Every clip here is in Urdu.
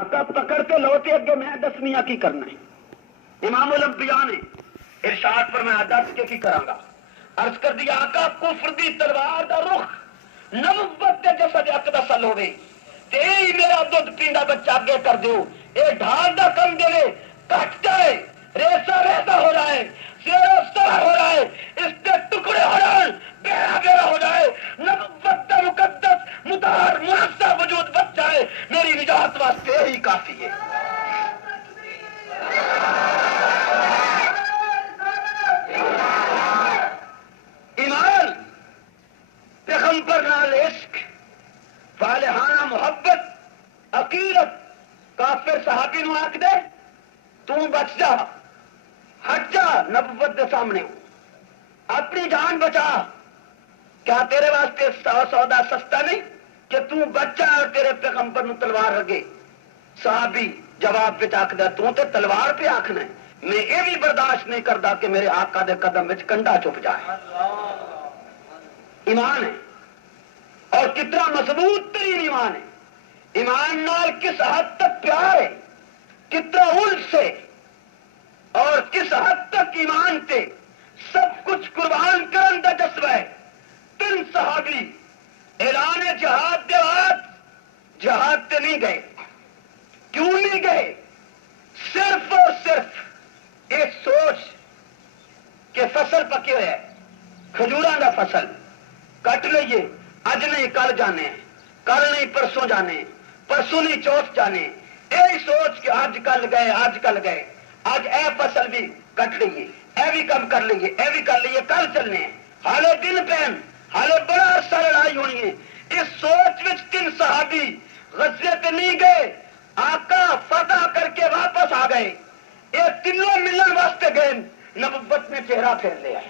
آقا پکڑ کے لوٹے اگے میں دسنیا کی کرنا ہے. امام الانبیاء نے ارشاد پر میں دس کے کی کراں گا. عرض کر دیا آقا کفر دی تلوار دا رخ نبوت دے جسد اقدس ہوے تے میرا دودھ پیندا بچہ اگے کر دیو. اے ڈھال دا کم دے کٹ جائے ریسا ریسا ہو رہا ہے سیرا سرا ہو رہا ہے اس کے ٹکڑے ہو رہے ہیں بیڑا بیڑا ہو جائے. نبوت دا مقدس مطہر منزہ وجود بچ جائے میری نجات واسطے ہی کافی ہے. ایمان پیغمبر نال عشق فالحانہ محبت عقیدت. کافر صحابی نو آکھ دے تو بچ جا ہٹ جا نبوت دے سامنے اپنی جان بچا. کیا تیرے واسطے سودا سستا نہیں کہ تو بچہ اور تیرے پیغمبر نو تلوار لگے. صحابی جواب وچ آکھدا تو تے تلوار پہ آکھنا ہے میں یہ بھی برداشت نہیں کرتا کہ میرے آقا دے قدم وچ کنڈا چپ جائے. ایمان ہے اور کتنا مضبوط ترین ایمان ہے. ایمان نال کس حد تک پیار ہے کتنا الف سے اور کس حد تک ایمان تے سب کچھ قربان کرن دا جذبہ ہے. 3 صحابی اعلان جہاد دے بعد جہاد تے نہیں گئے. کیوں نہیں گئے؟ صرف اور صرف ایک سوچ کہ فصل پکے ہوئے ہے کھجوراں دا فصل کٹ لئیے اج نہیں کل جانے کل نہیں پرسوں جانے پرسوں نہیں چوتھ جانے. یہی سوچ کہ آج کل گئے آج کل گئے آج اے فصل بھی کٹ لئیے اے بھی کم کر لئیے اے بھی کر لئیے کل چلنے ہیں حالے دن پہن حالے بڑا عرصہ لڑائی ہونی ہے. اس سوچ وچ 3 صحابی غزے پہ نہیں گئے آقا فتح کر کے واپس آ گئے. یہ تینوں ملن واسطے گئے نبوت نے چہرہ پھیر لیا.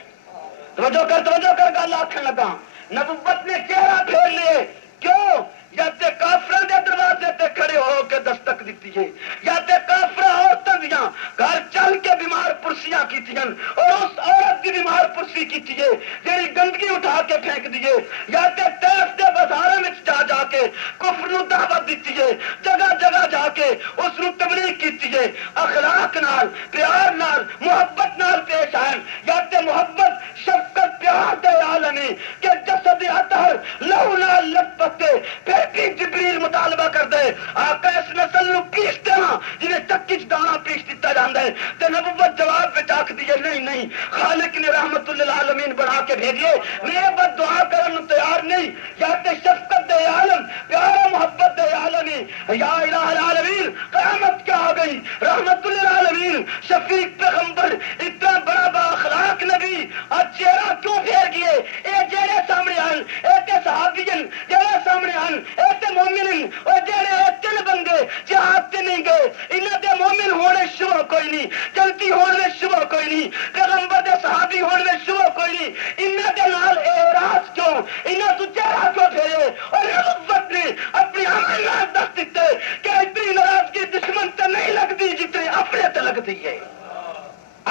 توجہ کر گل آخر لگا نبوت نے چہرہ پھیر لیے. کیوں؟ یا تے کافراں دے دروازے تے کھڑے ہو کے دستک دیتی ہے یا تے کافراں عورتاں دیاں گھر چل کے بیمار پرسیاں کیتیاں اور اس عورت دی بیمار پرسی کیتی ہے جیڑی گندگی اٹھا کے پھینک دیے یا تے طیف دے بازاراں وچ جا کے کفر نو دعوت دیتی ہے جگہ جگہ جا کے اس نو تبلیغ کیتی ہے. اخلاق نال پیار نال محبت نال پیش آئیں یا تے محبت شفقت پیار دے عالمی کہ جسد اطہر لہو نال لپتے پھر بھی جبریل مطالبہ کر دے آقا اس نسل نو پیس دینا جنہیں چکی چ دانا پیس دیتا جاندا ہے. تے نبوت جواب وچ آکھ دیے نہیں خالق نے رحمت للعالمین بنا کے بھیجیے میں بد دعا کرن نو تیار نہیں. یا تے شفقت دے عالم پیار محبت دے عالمی یا الہ العالمین قیامت کیا آ گئی رحمت للعالمین شفیق پیغمبر اتنا بڑا با اخلاق نبی آج چہرہ کیوں پھیر گئے؟ اے جیڑے سامنے آن اے تے صحابیین جیڑے سامنے آن اے تے مومنین او جیڑے 3 بندے جہاد تے نہیں گئے انہاں دے مومن ہونے شبہ کوئی نہیں جنتی ہونے شبہ کوئی نہیں پیغمبر دے صحابی ہونے شبہ کوئی نہیں. انہاں دے نال اعراض کیوں انہاں تو چہرہ کیوں پھیرے اور نبوت نے اپنی عمل نال دس دیتے کہ اتنی ناراضگی دشمن تے نہیں لگتی جتنی اپنے تے لگتی ہے.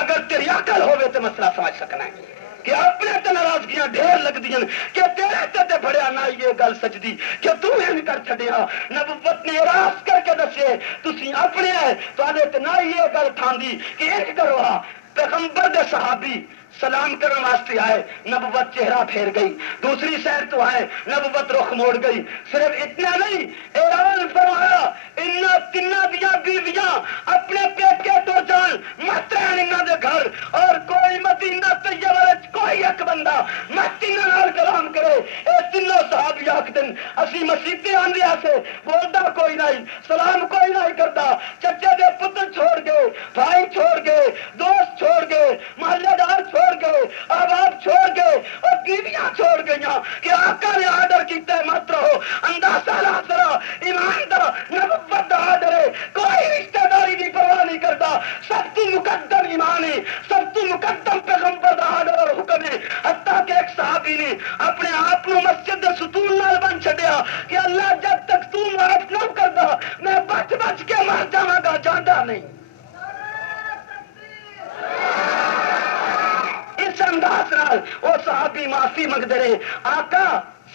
اگر تیری عقل ہوئے تو مسئلہ سمجھ سکنا ہے کہ اپنے تے ناراضگیاں ڈھیر لگتی ہیں کہ تیرے تے بڑھیا نہ یہ گل سچدی کہ تو ان کر چھڑیا. نبوت نے اعراض کر کے دسے تسی اپنے ہے تواڈے تے نہ یہ گل ٹھاندی کہ انج کرو. پیغمبر دے صحابی سلام کرنے واسطے آئے نبوت چہرہ پھیر گئی. دوسری سیر تو آئے نبوت رخ موڑ گئی. صرف اتنا نہیں اعلان فرمایا ان 3 دیاں بیویاں اپنے پیکے تو جان مت رہن انہاں دے گھر اور کوئی مدینہ طیبہ وچ کوئی ایک بندہ مت انہاں نال کلام کرے. اے تینوں صحابی آکھدن اسی مسیتے آندے سے بولدا کوئی نہیں سلام کوئی نہیں کردا. چچے دے پتر چھوڑ گئے بھائی چھوڑ گئے دوست چھوڑ گئے محلے دار چھوڑ گئے احباب چھوڑ گئے اور بیویاں چھوڑ گئیاں کہ آقا نے آرڈر کیتا ہے مت رہو. اندازہ لا ذرا ایمان دا نبوت دا آرڈر ہے کوئی رشتہ داری کی پرواہ نہیں کرتا. سب تو مقدم ایمان ہے سب تو مقدم پیغمبر دا آرڈر اور حکم ہے. حتیٰ کہ ایک صحابی نے اپنے آپ کو مسجد دے ستون نال بن چھڈیا کہ اللہ جب تک تو معاف نہ کردا میں بچ بچ کے مر جاواں گا جاندا نہیں. اس انداز نال وہ صحابی معافی منگتے رہے. آقا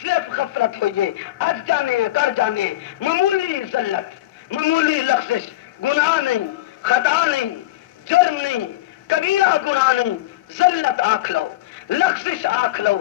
صرف غفلت ہوئی ہے اج جانے کر جانے معمولی ذلت معمولی لغزش، گناہ نہیں، خطا نہیں، جرم نہیں، کبیرہ گناہ نہیں، ذلت آکھ لو، لغزش آکھ لو،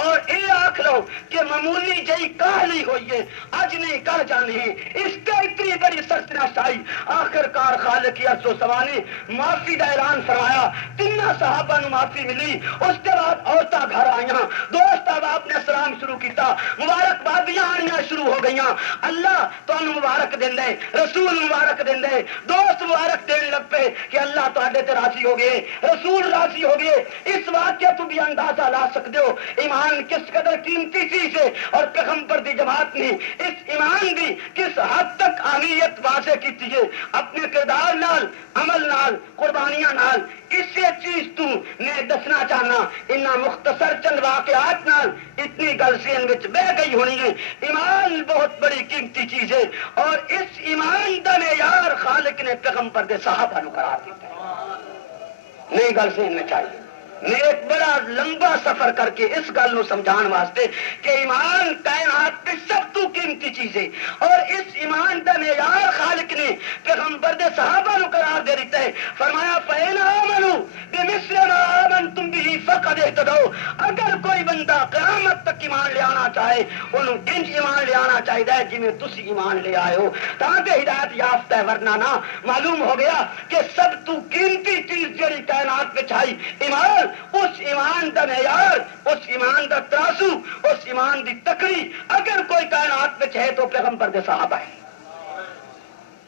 اور یہ آکھ لو کہ معمولی جئی کاہلی ہوئی ہے اج نہیں کر جانی ہے، اس کے اتنی بڑی سرسنا شاہی آخر کار خالق کی عرض و سوانی معافی کا اعلان فرمایا، تین صحابہ نو معافی ملی، اس کے بعد عورتیں گھر آئیاں، دوست آپ نے سلام شروع کیتا، مبارکبادیاں آنیاں شروع ہو گئیاں، اللہ تانوں مبارک دین دے، رسول مبارک دین دے، دوست مبارک دین لگ پے کہ اللہ تہاڈے تے راضی ہو گئے، رسول راضی ہو گئے۔ اس واقعے تو بھی اندازہ لا سکتے ہو ایمان کس قدر قیمتی چیز ہے، اور پیغمبر دی جماعت نے اس ایمان دی کس حد تک اہمیت واضح کی ہے اپنے کردار نال، عمل نال، قربانیاں نال۔ اسی چیز تو میں دسنا چاہنا ان مختصر چند واقعات نال اتنی گل ذہن وچ بہ گئی ہونی ہے۔ ایمان بہت بڑی قیمتی چیز ہے، اور اس ایمان دا معیار خالق نے پیغمبر دے صحابہ نو قرار دیتا ہے۔ نہیں گل ذہن میں چاہیے، میں ایک بڑا لمبا سفر کر کے اس گل نو سمجھان واسطے کہ ایمان کائنات کی سب تو قیمتی چیز ہے، اور اس ایمان دا معیار خالق نے پیغمبر دے صحابہ نو قرار دے دیتا ہے۔ فرمایا فَإِنْ آمَنُوا بِمِثْلِ مَا آمَنْتُمْ بِهِ فَقَدِ اهْتَدَوْا، اگر کوئی بندہ قیامت تک ایمان لے آنا چاہے انہوں انج ایمان لے آنا چاہیے جی میں تسی ایمان لے آئے ہو تاکہ ہدایت یافتہ ہے، ورنہ نہ۔ معلوم ہو گیا کہ سب تو قیمتی چیز جڑی کائنات میں چھائی ایمان، اس ایمان دا معیار، اس ایمان دا ترازو، اس ایمان دی تکڑی اگر کوئی کائنات میں ہے تو پیغمبر دے صحابہ ہے۔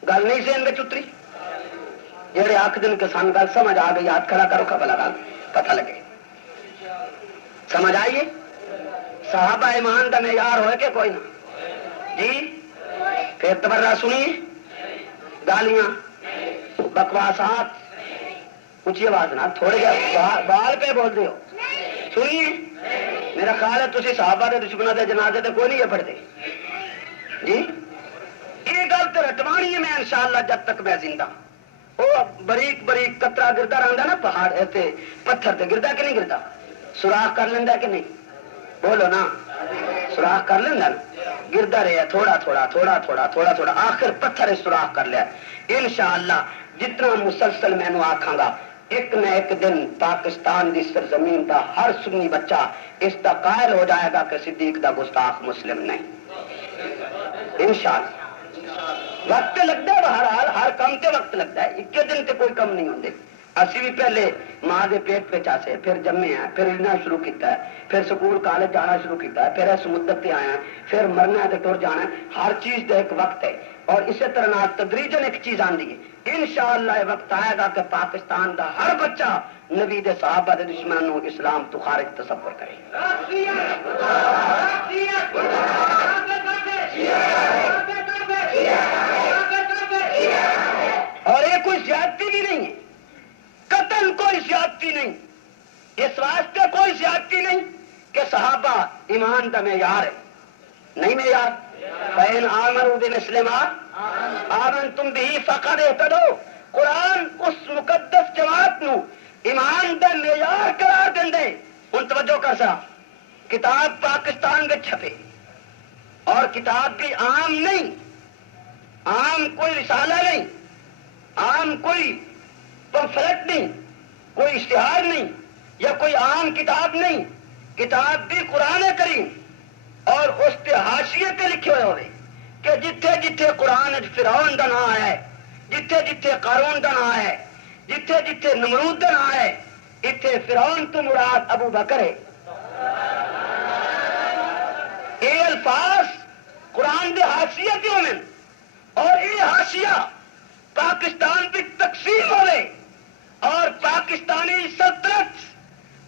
گل نہیں ذہن میں اتری؟ جڑے آخ دن کے سان گل سمجھ آ گئی ہاتھ کھڑا کرو خبر لگا پتہ لگے، سمجھ آئیے؟ صحابہ ایمان دا معیار ہوئے کہ کوئی نہ جی؟ پھر تبرہ سنیے، گالیاں، بکواسات، اونچی آواز نہ تھوڑے بال پہ بول دے ہو، سنیے میرا خیال ہے تسی صحابہ دے دشمنوں دے جنازے تے کوئی نہیں ہے پڑھتے جی؟ یہ گل تو رٹوانی ہے میں انشاءاللہ جب تک میں زندہ۔ وہ بریک بریک قطرہ گردا رہندا نا پہاڑ تے پتھر تے گردا کہ نہیں گردا؟ سوراخ کر لینا کہ نہیں؟ بولو نا، سوراخ کر لینا نا؟ گردا رہا تھوڑا تھوڑا تھوڑا تھوڑا تھوڑا تھوڑا آخر پتھر سوراخ کر لیا۔ انشاءاللہ جتنا مسلسل میں نو آکھاں گا ایک نہ ایک دن پاکستان دی سرزمین دا ہر سنی بچہ اس دا قائل ہو جائے گا کہ صدیق دا گستاخ مسلم نہیں۔ انشاءاللہ وقت لگتا ہے، بہرحال ہر کام تے وقت لگتا ہے، ایک دن تے کوئی کم نہیں ہوندے۔ اسی بھی پہلے ماں دے پیٹ پہ چاسے، پھر جمے ہیں، پھر رہنا شروع کیتا ہے، پھر سکول کالج جانا شروع کیتا ہے، پھر اس مدت تے آیا ہے، پھر مرنا ہے تے ٹر جانا ہے۔ ہر چیز دا ایک وقت ہے، اور اسی طرح تدریجن ایک چیز آندی ہے۔ انشاءاللہ یہ وقت آئے گا کہ پاکستان دا ہر بچہ نبی دے صحابہ دے دشمنوں اسلام تو خارج تصور کرے۔ اور یہ کوئی زیادتی بھی نہیں ہے، قتل کوئی زیادتی نہیں، اس واسطے کوئی زیادتی نہیں کہ صحابہ ایمان دا معیار ہے، نہیں معیار۔ فَإِنْ آمَنُوا بِمِثْلِ مَا آمَنْتُمْ بِهِ فَقَدِ اهْتَدَوْا، قرآن اس مقدس جماعت نو ایمان دا معیار قرار دیندے۔ ہن توجہ کر سا، کتاب پاکستان میں چھپے اور کتاب بھی عام نہیں، عام کوئی رسالہ نہیں، عام کوئی پمفلٹ نہیں، کوئی اشتہار نہیں، یا کوئی عام کتاب نہیں، کتاب بھی قرآن کریم اور اس کے حاشیے پہ لکھے ہوئے ہوئے کہ جتھے جتھے قرآن فرعون دا نام آیا ہے، جتھے جتھے قارون دا نام آیا ہے، جتھے جتھے نمرود دا نام آیا ہے، اتھے فرعون تو مراد ابو بکر ہے۔ یہ الفاظ قرآن دے حاشیے پہ ہوئے، اور یہ حاشیہ پاکستان بھی تقسیم ہوئے، اور پاکستانی سلطنت،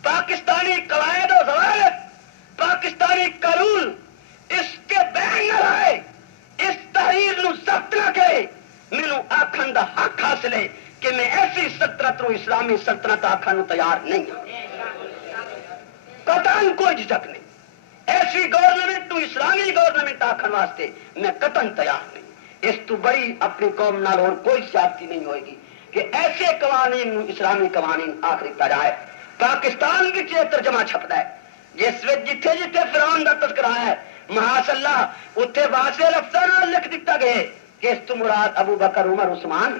پاکستانی قواعد و ضوابط، پاکستانی قانون اس کے بین نہ آئے، اس تحریر نو سخت نہ کرے۔ مینو آکھن دا حق حاصل ہے کہ میں ایسی سلطنت نو اسلامی سلطنت آکھن نو تیار نہیں ہوں، قطعاً کوئی جھجک نہیں۔ ایسی گورنمنٹ نو اسلامی گورنمنٹ آکھن واسطے میں قطعاً تیار نہیں۔ اس تو بڑی اپنی قوم نال اور کوئی زیادتی نہیں ہوئے گی کہ ایسے قوانین نو اسلامی قوانین آخری جائے۔ پاکستان بھی یہ ترجمہ چھپتا ہے جس وقت جتھے جتھے فرعون دا تذکرہ ہے، محاذ اللہ اتنے واضح لفظاں نال لکھ دیتا گیا کہ اس تو مراد ابو بکر عمر عثمان.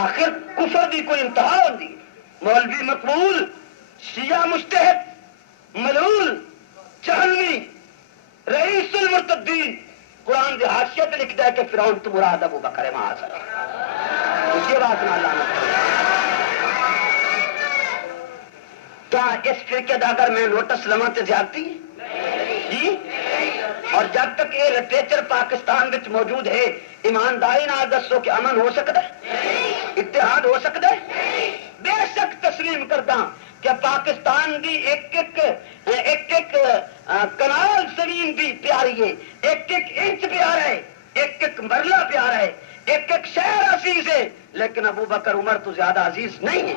آخر کفر دی کوئی انتہا ہوندی. مولوی مقبول شیعہ مجتہد ملعون جہنمی رئیس المرتدین قرآن کی حاشیت لکھتا ہے کہ فرعون تو مراد ابو بکر معاذ اللہ. اس کے بعد نہ لعنت کیا اس فرقے دا اگر میں نوٹس لواں تے زیادتی جی. اور جب تک یہ لٹریچر پاکستان وچ موجود ہے ایمانداری نال دسو کہ امن ہو سکتا ہے اتحاد ہو سکتا ہے. بے شک تسلیم کردا کہ پاکستان دی ایک کنال زمین بھی پیاری ہے, ایک انچ پیارا ہے, ایک مرلہ پیارا ہے, ایک شہر عزیز ہے, لیکن ابو بکر عمر تو زیادہ عزیز نہیں ہے.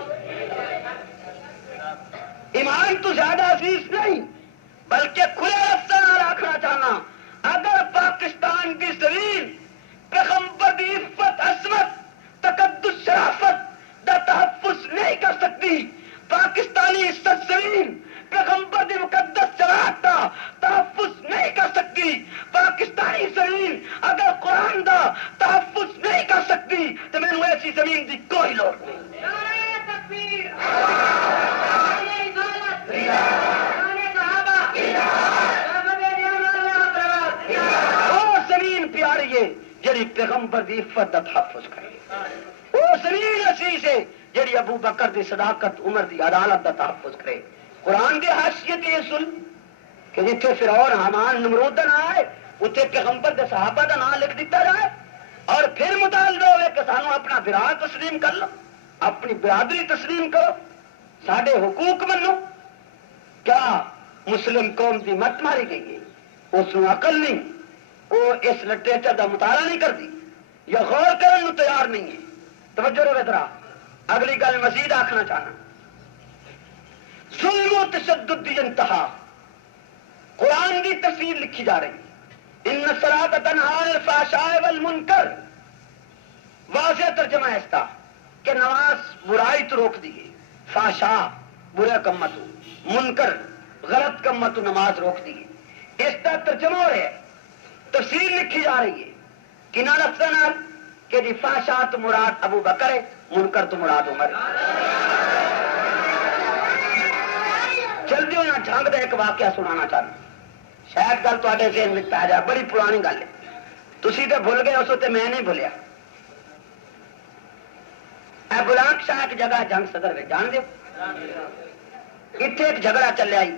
ایمان تو زیادہ عزیز نہیں, بلکہ کھلے رفتہ نہ رکھنا چاہنا. اگر پاکستان کی زمین پیغمبر کی عفت عصمت تقدس شرافت دا تحفظ نہیں کر سکتی, پاکستانی سرزمین پیغمبر دی مقدس جماعت دا تحفظ نہیں کر سکتی, پاکستانی زمین اگر قرآن دا تحفظ نہیں کر سکتی تو میں نے ایسی زمین دی کوئی لوڑ نہیں. وہ زمین پیاری ہے جڑی پیغمبر دی عفت دا تحفظ کرے, وہ زمین عزیز ہے جڑی ابو بکر دی صداقت عمر دی عدالت دا تحفظ کرے. قرآن دی حیثیت یہ سن کہ جتھے فرعون حامان نمرود دا نام ہے اتنے پیغمبر دے صحابہ دا نام لکھ دیتا جائے, اور پھر مطالبہ ہوئے کہ سانو اپنا برا تسلیم کر لو, اپنی برادری تسلیم کرو, ساڈے حقوق منو. کیا مسلم قوم کی مت ماری گئی ہے, اس کو عقل نہیں, وہ اس لٹریچر کا مطالعہ نہیں کرتی یا غور کرنے تیار نہیں ہے. توجہ رہے ذرا, اگلی گل مزید آخنا چاہنا. ظلم و تشدد کی انتہا قرآن کی تفسیر لکھی جا رہی. ان الصلاۃ تنہی عن الفحشاء والمنکر, واضح ترجمہ اس کا کہ نماز برائی تو روک دی ہے, فحشاء برے کم تو, منکر غلط کم تو نماز روک دی ہے. اس کا ترجمہ ہو رہا ہے, تفسیر لکھی جا رہی ہے کنہ لفظ کہ جی فحشاء تو مراد ابو بکر ہے, منکر تو مراد عمر. جلدی ہونا جھانگ دے ایک واقعہ سنانا چاہنا, شاید گل تے ذہن میں پی جائے, بڑی پرانی گل ہے, تسی تو بھول گئے اس وقت میں نہیں بھولیا. اے بلانک شاہ ایک جگہ جنگ صدر میں جان دو, اتنے ایک جھگڑا چلیا ہی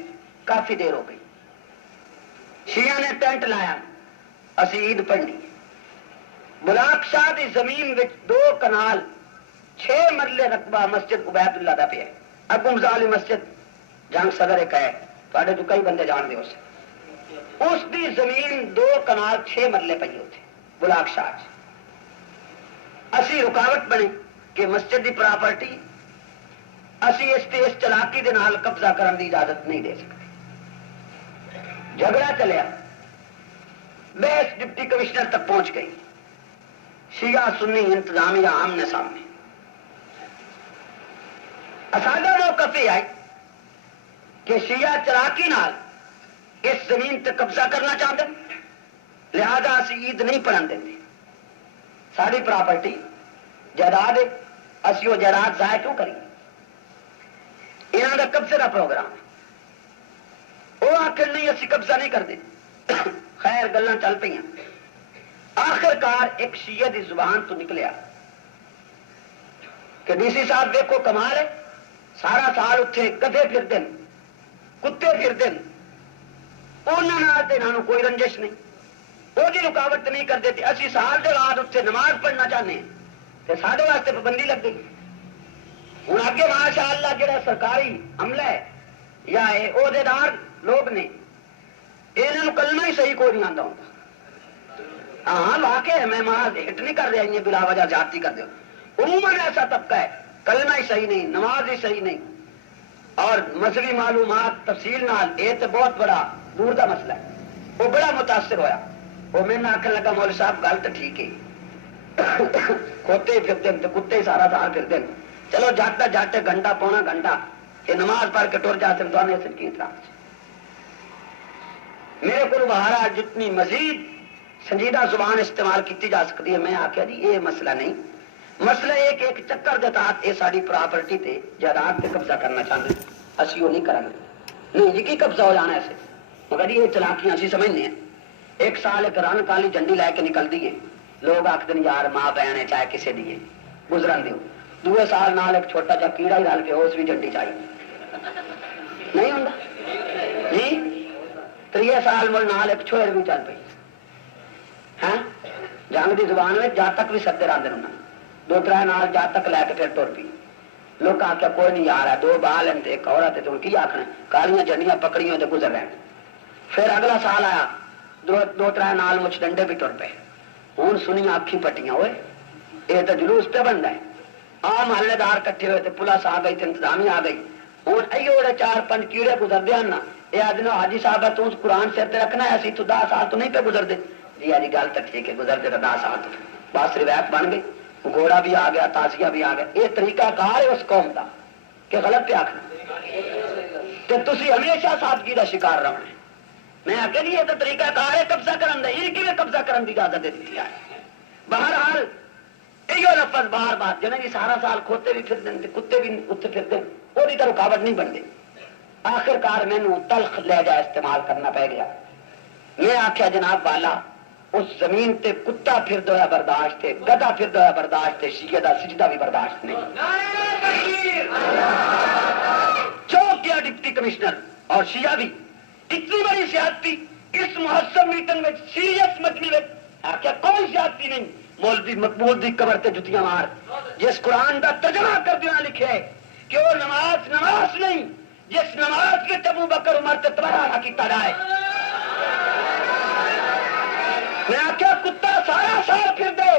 کافی دیر ہو گئی. شیعہ نے ٹینٹ لایا, اسی عید پڑھنی. بلاک شاہ کی زمین وچ 2 کنال 6 مرلے رقبہ مسجد عبید اللہ دا پیا, اگو مزالی مسجد جنگ صدر ایک ہے, تے تو کئی بندے جان دے اس دی زمین 2 کنال 6 مرلے پی ہوتے بلاک شاہ. اسی رکاوٹ بنے کہ مسجد دی پراپرٹی اسی اس چلاکی دے نال قبضہ کرنے دی اجازت نہیں دے سکتے. جھگڑا چلیا, بحث ڈپٹی کمشنر تک پہنچ گئی. شیعہ سنی انتظامیہ آمنے سامنے. اساڈا موقف یہ آئی کہ شیعہ چلاکی نال اس زمین تے قبضہ کرنا چاہتے, لہذا اسی عید نہیں پڑھن دیں. ساری پراپرٹی جائیداد ہے, اسی وہ جائیداد ضائع کیوں کریے؟ یہاں کا قبضے کا پروگرام ہے. وہ آخر نہیں اسی قبضہ نہیں کرتے. خیر گلاں چل پہ, آخرکار ایک شیعہ دی زبان تو نکلیا کہ ڈی سی صاحب دیکھو کمال ہے, سارا سال اتنے گدھے پھرتے ہیں, کتے پھرتے ہیں, انہوں کوئی رنجش نہیں, وہ رکاوٹ نہیں کرتے تھے. اسی سال کے بعد اتنے نماز پڑھنا چاہتے ہیں تو سارے واسطے پابندی لگ گئی. ہوں اگے ماشاء اللہ جڑا سرکاری عملہ ہے یا عہدیدار لوگ نے, یہاں کلمہ ہی صحیح کوئی نہیں آتا ہوتا. ہاں واقع ہے, میں مہاراج ہٹ نہیں کر رہا, یہ بلا وجہ جاتی کر دو. عموماً ایسا طبقہ ہے کلمہ ہی صحیح نہیں, نماز ہی صحیح نہیں, اور مذہبی معلومات تفصیل نال یہ تو بہت بڑا دور کا مسئلہ ہے. وہ بڑا متاثر ہویا, وہ میرے آخر لگا مول صاحب گل تو ٹھیک ہے, کھوتے ہی پھرتے ہیں کتے ہی سارا سال پھرتے ہیں, چلو جاتا جاتے گھنٹہ پونا گھنٹہ یہ نماز پڑھ کے ٹر جاتے ہیں, تو کی طرح میرے کو مہاراج جتنی مزید سنجیدہ زبان استعمال کی جا سکتی ہے. میں آخیا جی یہ مسئلہ نہیں, مسئلہ ایک ایک چکر کے تحت یہ ساری پراپرٹی تے جائیداد پہ قبضہ کرنا چاہتے ہیں, اسی وہ نہیں کریں گے. نہیں جی کی قبضہ ہو جانا ایسے, مگر یہ چلاکیاں اسی سمجھنے ہیں. ایک سال ایک رن کالی جنڈی لے کے نکل دیے, لوگ آخر یار ماں بہن ہے چاہے کسے دیے گزرن دیو. دوسرے سال نال ایک چھوٹا جا کیڑا ہی رل پیا, اس بھی جنڈی چاہیے نہیں ہوں جی. تیے سال مل نال ایک چھوڑ بھی چل پی. ہاں جنگ کی زبان میں جا تک بھی سدے راندے ہونا, دو تر نال جا تک لے کے پھر ٹر پی. لوگ آخیا کوئی نہیں یار ہے, دو بال ہیں ایک عورت ہے, تو کی آخنا کالیاں جنڈیاں پکڑیاں تو گزر رہے. پھر اگلا سال آیا, دو تر نال مچھ ڈنڈے بھی ٹر پے. ہوں سنیا اکھی پٹیاں ہوئے یہ تو جلوس پہ بنتا ہے. آ محلے دار کٹھے ہوئے تو پولیس آ گئی, انتظامیہ آ گئی. ہوں ایوڑے 4-5 کیڑے گزرتے ہیں نا, یہ آدمی حاجی صاحب تو قرآن سر رکھنا ہے, اسی تو 10 سال تو نہیں پہ گزرتے. جی آجی گل تو ٹھیک ہے, گزرتے تو 10 سال تو بس روایت بن گئی. گھوڑا بھی آ گیا, تازیہ بھی آ گیا. یہ طریقہ کار ہے اس قوم کا کہ غلط پہ آخر کہ تھی ہمیشہ سادگی کا شکار رہنا ہے. میں آخر جی یہ تو طریقہ کار ہے قبضہ کرنے, یہ کیوں قبضہ کرنے کی اجازت دے دی ہے. بہرحال یہ لفظ بار بار جنہیں جی سارا سال کھوتے بھی پھر دیں, کتے بھی اتنے پھر دیں, وہی تو رکاوٹ نہیں بنتی. آخر کار مینو تلخ لہجہ استعمال کرنا پہ گیا. میں آخیا جناب والا اس زمین تے کتا پھر دویا برداشت ہے, گدا پھر دویا برداشت ہے, شیعہ دا سجدہ بھی برداشت نہیں. چوک گیا ڈپٹی کمشنر اور شیعہ بھی اتنی بڑی سیاسی اس مہذب میٹنگ میں سیریس مجمع میں آخیا کوئی سیاسی نہیں, مولوی مقبول دی قبر تے جتیاں مار. جس قرآن دا ترجمہ کر دیا لکھے کہ وہ نماز نہیں, جس نماز کے ابو بکر عمر تے تباہ کیتا جائے. میں آخیا کتا سارا سال پھر دے,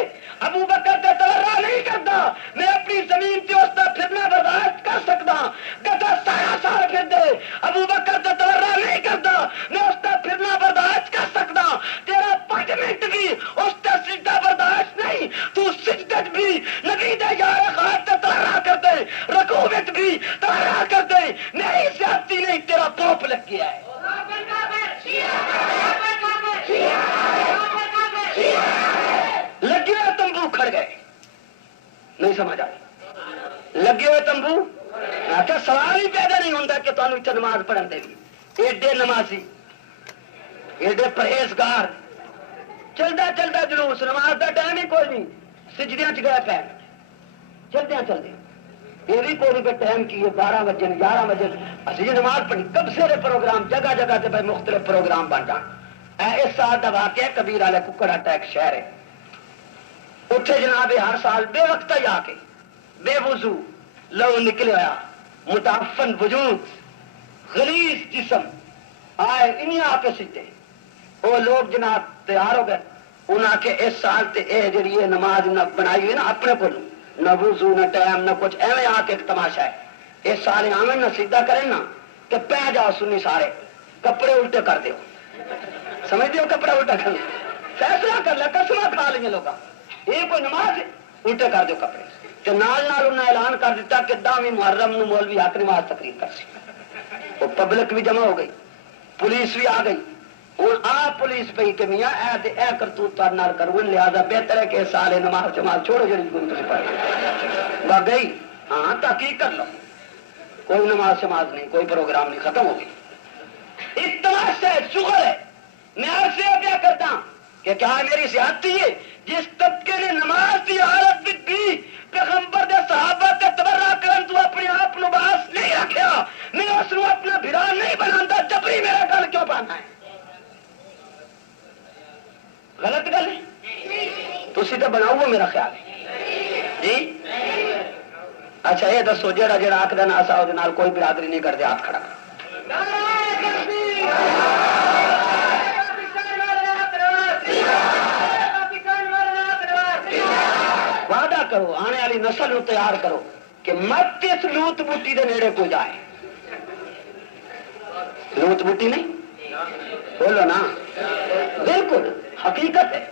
ابو بکر تے تبرہ نہیں کرتا, میں اپنی زمین تے اس دا پھرنا برداشت کر سکتا. گدا سارا سال پھر دے, ابو بکر تے تبرہ نہیں کرتا, میں اس دا پھرنا برداشت کر سکتا. تیرا 5 منٹ بھی اس دا سجدہ برداشت نہیں, تو سجدت بھی نبی دے یار خاط تے تبرہ کر دے, رکوع وچ بھی تبرہ کر دے. میری زیادتی نہیں, تیرا پوپ لگ گیا ہے. لگے ہوئے تمبو کھڑ گئے, نہیں سمجھ آئی. لگے ہوئے تمبو آخر سوال ہی پیدا نہیں ہوتا کہ تمہیں اتنے نماز پڑھن دے گی. ایڈے نمازی ایڈے پرہیزگار, چلتا چلتا جلوس, نماز کا ٹائم ہی کوئی نہیں, سجدیاں چ گیا پیر چلتے چلتے. یہ بھی کوئی پہ ٹائم کی 12 بجے 11 بجے اسی جی نماز پڑھی. قبضے کے پروگرام جگہ جگہ سے بھائی مختلف پروگرام بن جان. اس سال کا واقعہ کبیر والے ککڑ ہٹا ایک شہر ہے, اتنے جناب ہر سال بے وقت ہی آ کے بے وضو لو نکلے ہوا متعفن وجود غلیظ جسم آئے انہیں آ کے سیتے. وہ لوگ جناب تیار ہو گئے, انہیں آ کے اس سال تے اے جڑی یہ نماز نہ بنائی ہوئی نا اپنے کو, نہ وضو نہ ٹائم نہ کچھ, ایویں آ کے ایک تماشا ہے. اس سال آمن نہ سیدھا کریں نا کہ پہ جاؤ سنی سارے, کپڑے الٹے کر دیو. سمجھ دیو کپڑا الٹا کر, فیصلہ کر لیا, قسمہ کھا لیں لوگ. یہ کوئی نماز ہے, الٹے کر دو کپڑے. تو نال نال انہیں اعلان کر دیتا کہ 10ویں محرم نو مولوی حق نماز تقریر کر سی. وہ پبلک بھی جمع ہو گئی, پولیس بھی آ گئی. ہوں آ پولیس پہ کہ میاں اے کرتوت نال کرو, لہٰذا بہتر ہے کہ سال نماز جماز چھوڑو جڑی گن پڑ گئی. ہاں تحقیق کر لو, کوئی نماز شماز نہیں, کوئی پروگرام نہیں, ختم ہو گئی. اتنا سے شغل ہے. میں آپ سے کیا کرتا ہوں کہ کیا میری زیادتی ہے جس طبقے نے نماز کی حالت بھی پیغمبر دے صحابہ تے تبرہ کرن تو اپنے آپ نو باس نہیں رکھیا, میں اس نو اپنا بھرا نہیں بناتا, جبری میرا گل کیوں پانا ہے؟ غلط گل ہے, تسی تو بناؤ میرا خیال ہے جی. اچھا یہ دسو جہاں جہاں آخر نہ آسا وہ کوئی برادری نہیں کرتے, ہاتھ کھڑا کر. وعدہ کرو آنے والی نسل نو تیار کرو کہ مت اس لوت بوٹی دے نیڑے کو جائے. لوت بوٹی نہیں بولو نا, بالکل حقیقت ہے.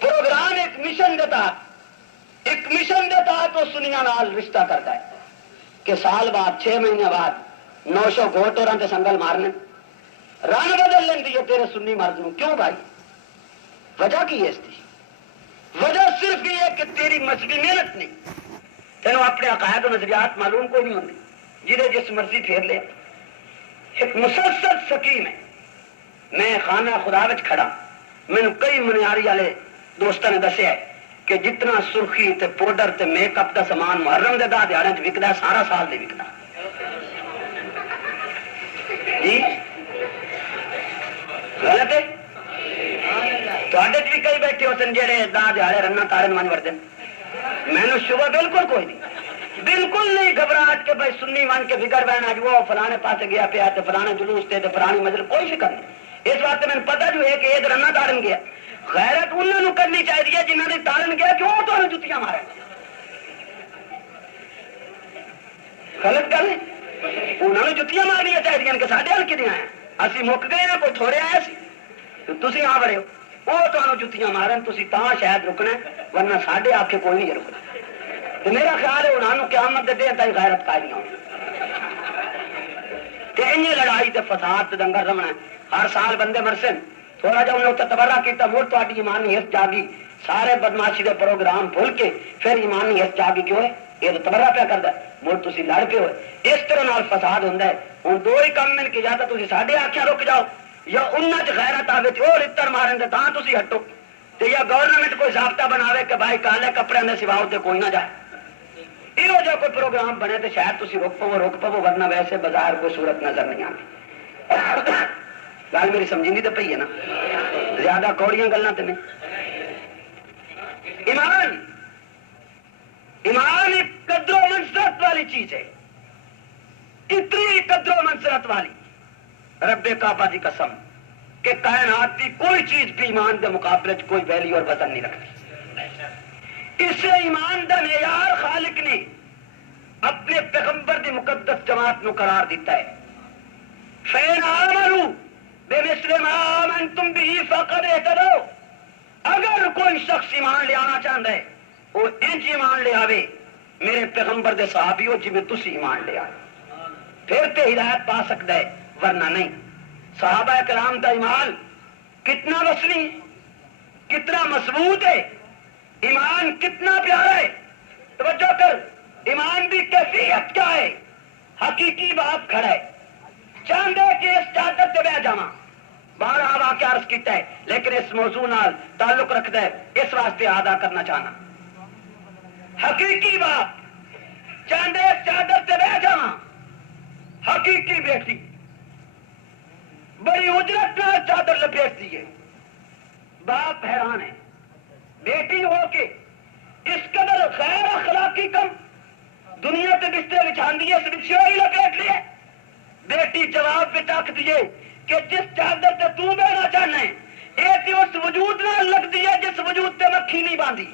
پروگرام ایک مشن دیتا, ایک مشن دیتا تو سنیا نال رشتہ کرتا ہے کہ سال بعد 6 مہینے بعد 900 گھوٹ اور سنگل مارنے, رن بدل لینی ہے تیرے سنی مرد نو. کیوں بھائی وجہ کی ہے اس کی؟ وجہ صرف یہ ہے کہ تیری مذہبی محنت نہیں، تینوں اپنے عقائد و نظریات معلوم کوئی نہیں ہوتے، جنہیں جس مرضی پھیر لے۔ ایک مسلسل سکیم ہے، میں خانہ خدا وچ کھڑا، مینوں کئی منیاری والے دوستوں نے دسیا ہے کہ جتنا سرخی تے پاؤڈر تے میک اپ دا سامان محرم دے دہاڑے وچ وکدا سارا سال نہیں وکدا جی، غلط ہے؟ تھوڑے بھی کئی بیٹھے ہوتے ہیں جہے دہاڑے رنا تارے من وردے، مینوں شبہ بالکل کوئی نہیں، بالکل نہیں گھبراہٹ کے بھائی سنی من کے بگڑ بہنا جو وہ فلانے پاسے گیا پیا تے فلانے جلوس تے فلانی مجلس، کوئی فکر نہیں۔ اس واسطے میں پتا جو ہے کہ ایک رنا تارن گیا، غیرت انہوں نے کرنی چاہیے جنہوں نے تارن گیا کہ وہ تو جتیاں مارے، غلط گل ہے، انہوں نے جتیاں مارنیا چاہیے کہ سارے ہل کدی آئے اسی مک گئے ہیں، کوئی تھوڑے آئے سی تھی آ بڑے ہو، وہ تمہیں جتیاں مارن تھی تاں شاید رکنا، ورنہ ساڈے آ کے کوئی نہیں رکنا۔ تو میرا خیال ہے انہوں قیامت دے دن تک غیرت کا نہیں ہونا، لڑائی تے فساد تے دنگا رمنا، ہر سال بندے مرسن، تھوڑا جا انہیں اتنے تبرہ کیا مڑ تاری ایمانی حص جاگی، سارے بدماشی دے پروگرام بھول کے پھر ایمانی حص جاگی، کیوں ہے یہ تو تبرہ پیا کرتا ہے، مڑ تھی لڑ پے ہوئے، اس طرح نال فساد ہوتا ہے۔ ہوں دو ہی کام میں کہ یا تو تھی ساڈے آخیا رک جاؤ، یا انہوں چ غیرت آئے وہ لڑ مارن دے تاں تھی ہٹو، تو یا گورنمنٹ کوئی ضابطہ بناوے کہ بھائی کالے کپڑے کے سوا اتنے کوئی نہ جائے، یہ جو کوئی پروگرام بنے تو شاید تھی روک پو، ورنہ ویسے بازار کوئی صورت نظر نہیں آتی۔ گل میری سمجھی تو پی ہے نا، زیادہ کوڑیاں گلاں تے نہیں۔ ایمان ایک قدر و منزلت والی چیز ہے، اتنی قدر و منزلت والی، رب کعبہ دی قسم کہ کائنات کی کوئی چیز بھی ایمان دے مقابلے کوئی ویلیو اور وزن نہیں رکھتی۔ اسے ایمان دا معیار خالق نے اپنے پیغمبر دی مقدس جماعت نو قرار دیتا ہے، فَإِنْ آمَنُوا بِمِثْلِ مَا آمَنْتُمْ بِهِ فَقَدْ اهْتَدَوْا، اگر کوئی شخص ایمان لے آنا چاہتا ہے وہ انج ایمان لے آوے میرے پیغمبر دے صحابیوں جی میں تسی ایمان لے آئے، پھر تے ہدایت پا سکتا ہے، ورنہ نہیں۔ صحابہ کرام دا ایمان کتنا وسنی، کتنا مضبوط ہے، ایمان کتنا پیارا ہے، توجہ کر، ایمان کی کیفیت کیا ہے، حقیقی بات کھڑا ہے، چاہتے کہ اس چادر سے بہ جاواں، باہر آوا کے عرض کیتا ہے، لیکن اس موضوع نال تعلق رکھتا ہے، اس واسطے ادا کرنا چاہنا، حقیقی بات چاہتے اس چادر سے بہ جاواں، حقیقی بیٹی بڑی اجرت نال چادر لپیٹ دیے، باپ حیران ہے، بیٹی ہو کے اس قدر غیر اخلاقی کم دنیا کے بستر بچھان دیے، اس بچھو ہی لپیٹ لیے، بیٹی جواب پہ ٹک دیے کہ جس چادر سے تو بہنا چاہنا ہے یہ تو اس وجود نال لگ دی ہے جس وجود تے مکھی نہیں باندھی،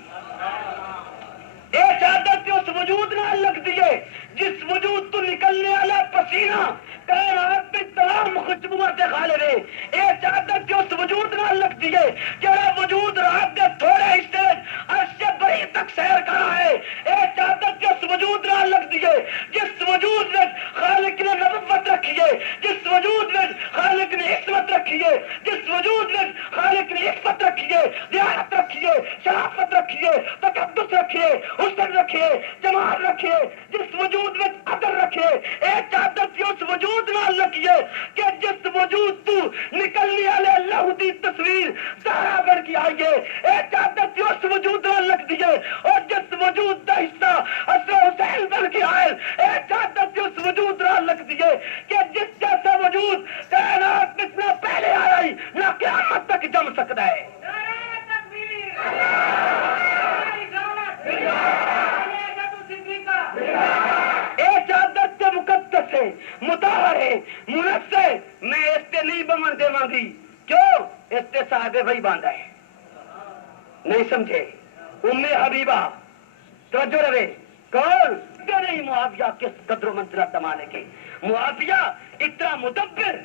یہ چادر تو اس وجود نال لگ دی ہے جس وجود تو نکلنے والا پسینہ کائنات میں تمام خوشبو سے خالے رہے، یہ چادر تو اس وجود نال لگ دی ہے جڑا وجود رات کے تھوڑے حصے عرش سے بڑی تک سیر کرا ہے، یہ چادر تو اس وجود نال لگ دی ہے جس وجود میں خالق نے نبوت رکھی ہے، جس وجود میں خالق نے عصمت رکھی ہے، جس وجود میں خالق نے عفت رکھی ہے، دیانت رکھی ہے، شرافت رکھی ہے، تقدس رکھی ہے، حسن رکھی ہے، جمال رکھی ہے، جس وجود میں عدل رکھے، اے چادر کی اس وجود نال لگی ہے کہ جس وجود تو نکلنے والے اللہ دی تصویر سارا بن کے آئی ہے، اے چادر کی اس وجود نال لگ دی ہے، اور جس وجود دا حصہ حسن حسین بن کے آئے، اے چادر کی اس وجود نال لگ دی ہے کہ جس جیسا وجود کائنات میں اتنا پہلے آیا ہی نہ قیامت تک جم سکتا ہے۔ اے چادر سے مقدس ہے، مطہر ہے، منزہ، میں اس سے نہیں بمن دے مانگی، کیوں اس سے صاحب وہی باندھا ہے، نہیں سمجھے؟ ام حبیبہ توجہ رہے، کون کہ نہیں معاویہ کس قدر و منزلت زمانے کے، معاویہ اتنا مدبر،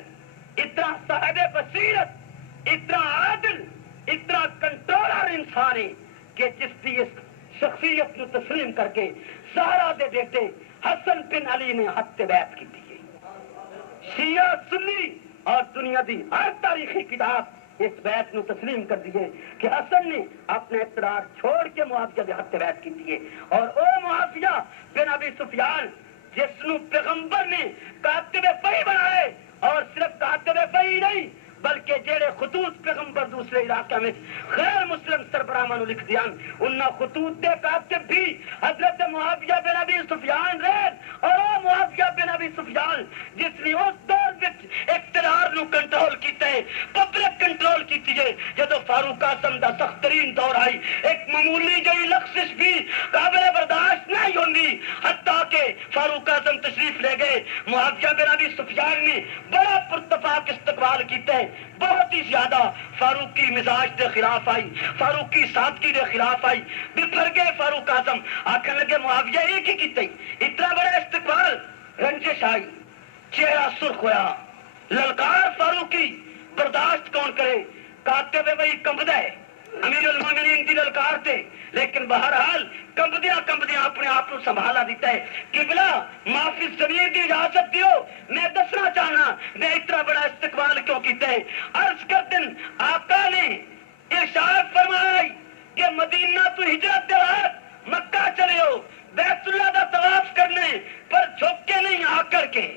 اتنا صاحب بصیرت، اتنا عادل، اتنا کنٹرولر انسان ہے کہ جس کی اس شخصیت کو تسلیم کر کے زہرا دے بیٹے حسن بن علی نے حق بیعت کی تھی۔ شیعہ سنی اور دنیا دی ہر تاریخی کتاب اس بیعت نو تسلیم کر دیے کہ حسن نے اپنے اقتدار چھوڑ کے معاویہ دے ہاتھ بیعت کی ہے، اور او معاویہ بن ابی سفیان جس نو پیغمبر نے کاتب وحی بنائے، اور صرف کاتب وحی نہیں بلکہ جیڑے خطوط پیغمبر دوسرے علاقے میں غیر مسلم سربراہاں نو لکھ دیاں انہاں خطوط دے کاتب بھی حضرت معاویہ بن ابی سفیان رہے، اور او معاویہ بن ابی سفیان جس نے اس دور وچ اقتدار نو کنٹرول کیتا ہے، پبلک کنٹرول کیتی ہے، جدو فاروق اعظم دا سخت ترین دور آئی ایک معمولی جئی لغزش بھی قابل برداشت نہیں ہوندی، حتیٰ کہ فاروق اعظم تشریف لے گئے، معاویہ بن ابی سفیان نے بڑا پرتفاق استقبال کیتا ہے، بہت ہی زیادہ فاروق کی مزاج دے خلاف آئی، فاروق کی سادگی دے خلاف آئی، بپھر گئے فاروق اعظم، آکھن لگے معاویہ ایک ہی کیتا ہی اتنا بڑا استقبال، رنجش آئی، چہرہ سرخ ہویا، للکار فاروقی برداشت کون کرے، کاتب وہی کمبدا ہے، امیر المومنین دی للکار تے، لیکن بہرحال کمبدیاں اپنے آپ کو سنبھالا دیتا ہے، قبلہ معافی زمین کی اجازت دیو، میں دسنا چاہنا میں اتنا بڑا استقبال کیوں کیتا ہے۔ عرض کر دن آقا نے ارشاد فرمائی کہ مدینہ تو ہجرت دے بعد مکہ چلے ہو، بیت اللہ دا طواف کرنے پر جھک کے نہیں آ کر کے۔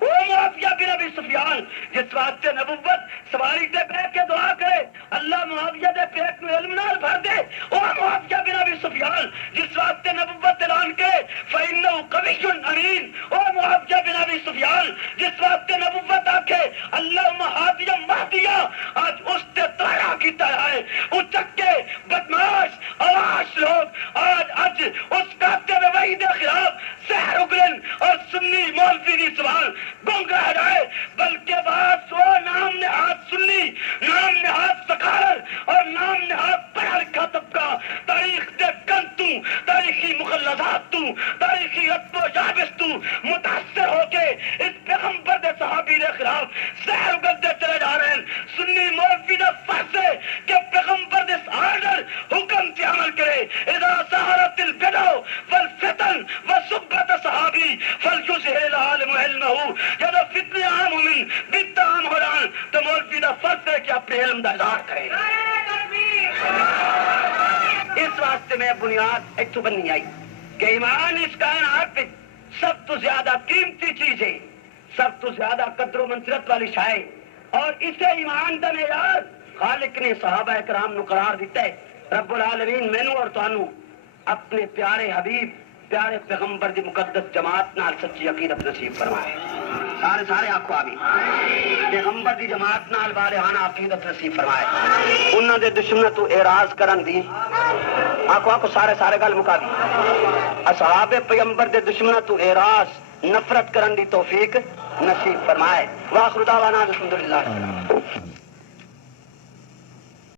او معاویہ بن ابی سفیان جس واسطے نبوت سواری تے بیٹھ کے دعا کرے اللہ معاویہ دے پیٹ میں علم نال بھر دے، او معاویہ بن ابی سفیان جس واسطے نبوت اعلان کرے فإنه قوی امین، او معاویہ بن ابی سفیان جس واسطے نبوت آکھے اللہم ہادیا مہدیا، آج اس تے طاعہ کیتا ہے اچکے بدماش آواز لوگ آج اس کاتب وحی دے خلاف سحر اگلن اور سنی مولوی دی زبان گنگ رہ جائے، بلکہ بات وہ نام نہاد سنی، نام نہاد سکالر اور نام نہاد پڑھا لکھا طبقہ تاریخ دے کنتو، تاریخی مخلصات تو، تاریخی رتب و جابس تو متاثر ہو کے اس پیغمبر دے صحابی دے خلاف زہر اگلتے چلے جا رہے ہیں۔ سنی مولوی دا فرض ہے کہ پیغمبر دے آرڈر حکم سے عمل کرے، اذا سہرت البدع والفتن وسبت صحابی فلیظہر العالم علمہ، جب فتنے عام من بدت عام ہو جان تو مولوی دا فرض ہے کہ اپنے علم دا اظہار کرے۔ اس واسطے میں بنیاد ایک تو بننی آئی کہ ایمان اس کائنات پہ سب تو زیادہ قیمتی چیز ہے، سب تو زیادہ قدر و منزلت والی شے، اور اسے ایمان دا معیار خالق نے صحابہ کرام نو قرار دیتا ہے۔ رب العالمین مینوں اور تانوں اپنے پیارے حبیب پیارے پیغمبر دی مقدس جماعت نال سچی عقیدت نصیب فرمائے، سارے آکھو آمین۔ پیغمبر دی جماعت نال والہانہ عقیدت نصیب فرمائے، انہاں دے دشمناں تو اعراض کرن دی آکھو سارے گل مکا دی، اصحاب پیغمبر دے دشمناں تو اعراض نفرت کرن دی توفیق نصیب فرمائے۔ وآخر دعوانا الحمدللہ۔